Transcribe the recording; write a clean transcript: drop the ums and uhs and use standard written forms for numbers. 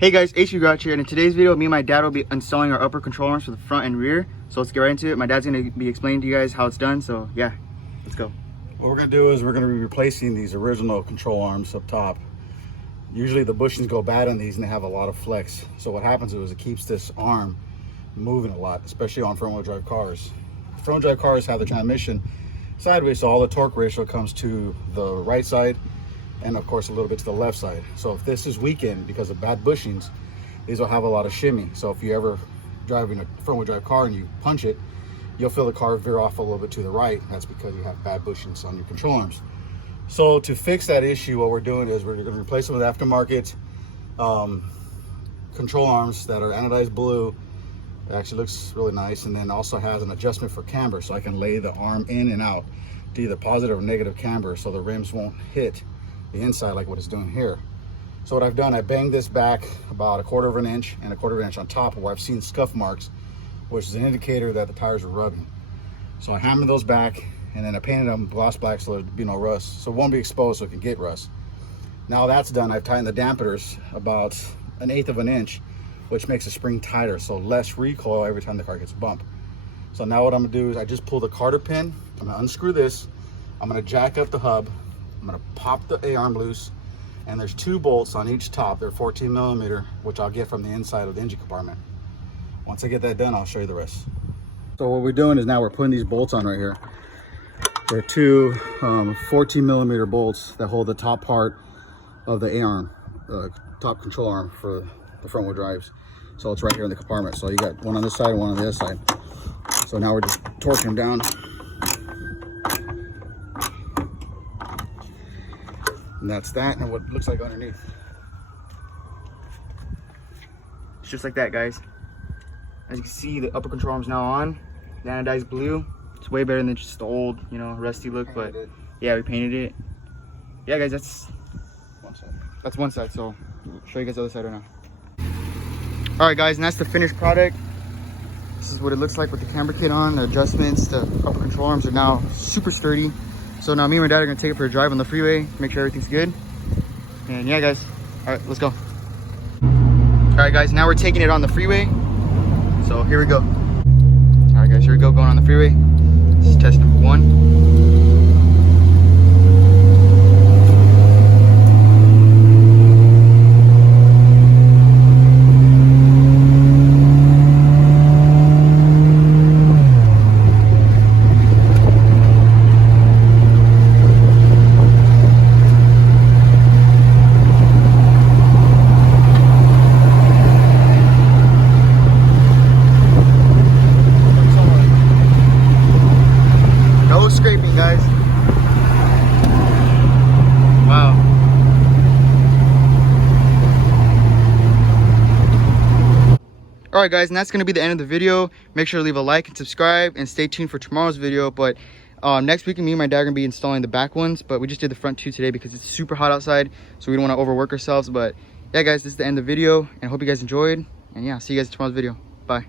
Hey guys, HB Grouch here, and in today's video, me and my dad will be installing our upper control arms for the front and rear. So let's get right into it. My dad's going to be explaining to you guys how it's done, so yeah, let's go. What we're going to do is we're going to be replacing these original control arms up top. Usually the bushings go bad on these and they have a lot of flex. So what happens is it keeps this arm moving a lot, especially on front-wheel drive cars. Front-wheel drive cars have the transmission sideways, so all the torque ratio comes to the right side and of course a little bit to the left side. So if this is weakened because of bad bushings, these will have a lot of shimmy. So if you ever driving a front-wheel drive car and you punch it, you'll feel the car veer off a little bit to the right. That's because you have bad bushings on your control arms. So to fix that issue, what we're doing is we're going to replace them with aftermarket control arms that are anodized blue. It actually looks really nice, and then also has an adjustment for camber, so I can lay the arm in and out to either positive or negative camber, so the rims won't hit the inside like what it's doing here. So what I've done, I banged this back about 1/4 of an inch and 1/4 of an inch on top where I've seen scuff marks, which is an indicator that the tires are rubbing. So I hammered those back, and then I painted them gloss black so there'd be no rust, so it won't be exposed so it can get rust. Now that's done, I've tightened the dampers about 1/8 of an inch, which makes the spring tighter, so less recoil every time the car gets bumped. So now what I'm gonna do is I just pull the carter pin, I'm gonna unscrew this, I'm gonna jack up the hub, I'm gonna pop the A-arm loose, and there's 2 bolts on each top. They're 14mm, which I'll get from the inside of the engine compartment. Once I get that done, I'll show you the rest. So what we're doing is now we're putting these bolts on right here. They're 2 14mm bolts that hold the top part of the A-arm, top control arm for the front wheel drives. So it's right here in the compartment. So you got one on this side, one on the other side. So now we're just torquing them down. And that's that, and what it looks like underneath. It's just like that, guys. As you can see, the upper control arm's now on. The anodized blue. It's way better than just the old, rusty look, but yeah, we painted it. Yeah, guys, that's One side. That's one side, so I'll show you guys the other side right now. All right, guys, and that's the finished product. This is what it looks like with the camber kit on. The adjustments, the upper control arms are now super sturdy. So now me and my dad are gonna take it for a drive on the freeway, make sure everything's good. And yeah, guys, all right, let's go. All right, guys, now we're taking it on the freeway. So here we go. All right, guys, here we go, going on the freeway. This is test number 1. Scraping, guys. Wow. All right, guys, and that's going to be the end of the video. Make sure to leave a like and subscribe, and stay tuned for tomorrow's video. But next week, me and my dad are going to be installing the back ones, but we just did the front 2 today because it's super hot outside, so we don't want to overwork ourselves. But yeah, guys, this is the end of the video, and I hope you guys enjoyed. And yeah, see you guys in tomorrow's video. Bye.